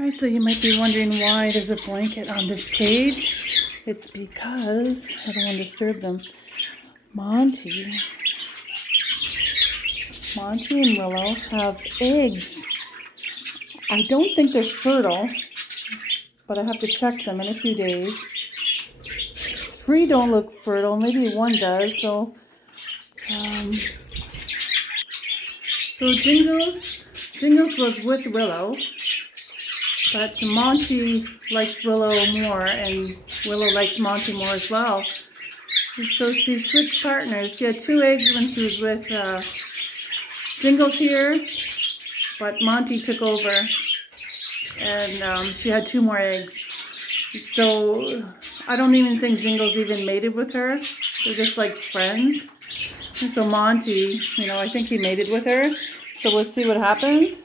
Alright, so you might be wondering why there's a blanket on this cage. It's because I don't want to disturb them. Monty and Willow have eggs. I don't think they're fertile, but I have to check them in a few days. 3 don't look fertile, maybe 1 does, so Jingles was with Willow, but Monty likes Willow more, and Willow likes Monty more as well. And so she switched partners. She had 2 eggs when she was with Jingles here, but Monty took over, and she had 2 more eggs. So I don't even think Jingles even mated with her. They're just like friends. And so Monty, I think he mated with her. So we'll see what happens.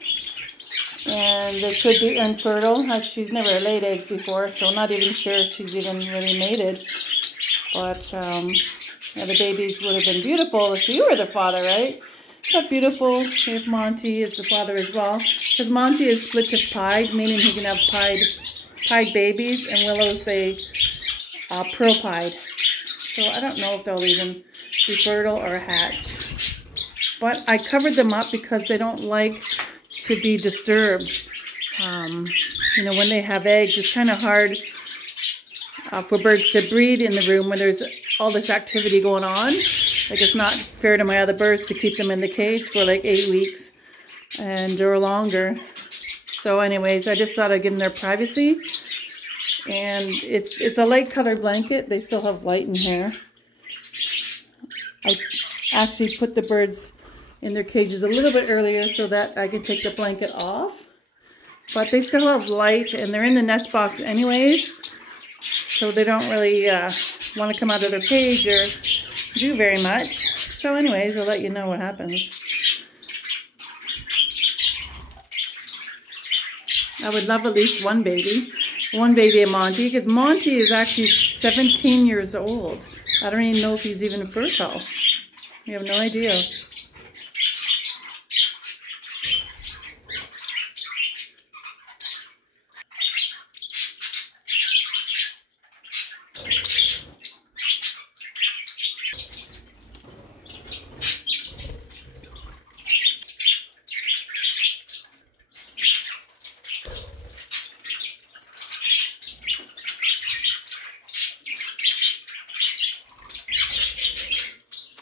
And they could be infertile. She's never laid eggs before, so I'm not even sure if she's even really mated. But the babies would have been beautiful if you were the father, right? Not beautiful if Monty is the father as well. Because Monty is split to pied, meaning he can have pied babies, and Willow's a pearl pied. So I don't know if they'll even be fertile or hatch. But I covered them up because they don't like to be disturbed. When they have eggs, it's kind of hard for birds to breed in the room when there's all this activity going on. Like, it's not fair to my other birds to keep them in the cage for like 8 weeks or longer. So anyways, I just thought I'd give them their privacy. And it's a light colored blanket. They still have light in here. I actually put the birds in their cages a little bit earlier so that I can take the blanket off. But they still have light, and they're in the nest box anyways. So they don't really want to come out of their cage or do very much. So anyways, I'll let you know what happens. I would love at least one baby of Monty, because Monty is actually 17 years old. I don't even know if he's even fertile. We have no idea.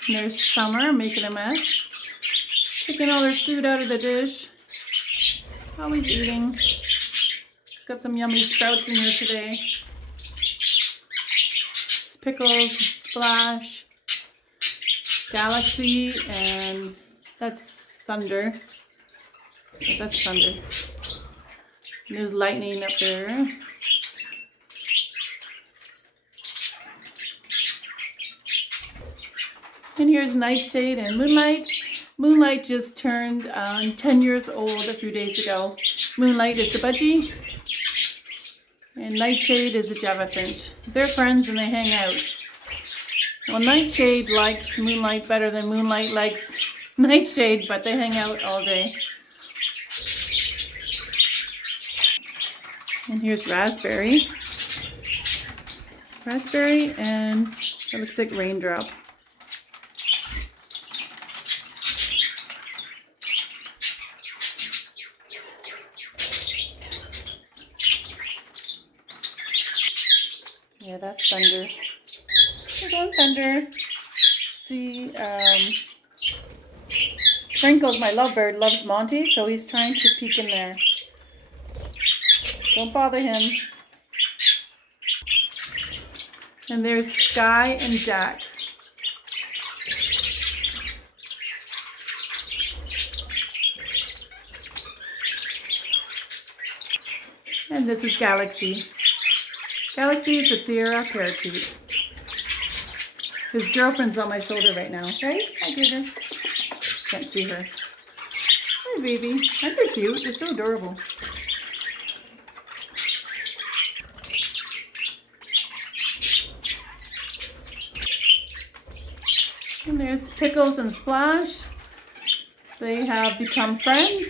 And there's Summer making a mess, taking all her food out of the dish. Always eating. She's got some yummy sprouts in here today. Pickles, Splash, Galaxy, and that's Thunder. That's Thunder. And there's Lightning up there. And here's Nightshade and Moonlight. Moonlight just turned 10 years old a few days ago. Moonlight is the budgie, and Nightshade is the Java Finch. They're friends and they hang out. Well, Nightshade likes Moonlight better than Moonlight likes Nightshade, but they hang out all day. And here's Raspberry. Raspberry, and it looks like Raindrop. Yeah, that's Thunder. We're going Thunder. See, Sprinkles, my lovebird, loves Monty, so he's trying to peek in there. Don't bother him. And there's Sky and Jack. And this is Galaxy. Galaxy is a Sierra parakeet. His girlfriend's on my shoulder right now, right? Hi, Gator. Can't see her. Hi, baby. Aren't they cute? They're so adorable. And there's Pickles and Splash. They have become friends.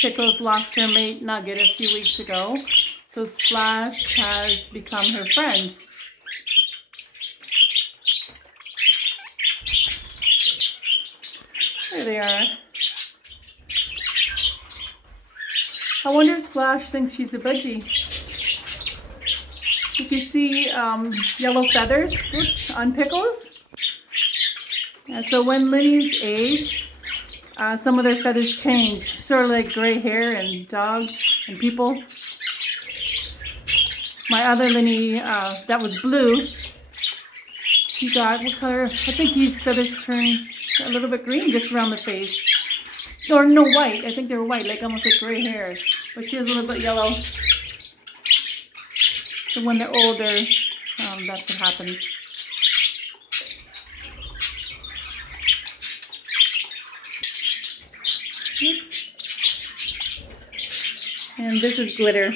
Pickles lost her mate Nugget a few weeks ago, so Splash has become her friend. There they are. I wonder if Splash thinks she's a budgie. You can see yellow feathers on Pickles. So when Linnie's age, some of their feathers change, sort of like gray hair and dogs and people. My other Linnie, that was blue, he got, what color? I think his feathers turned a little bit green just around the face. Or no, white. I think they were white, like almost like gray hair. But she has a little bit yellow. So when they're older, that's what happens. Oops. And this is Glitter.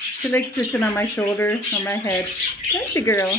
She likes to sit on my shoulder, on my head. That's a girl.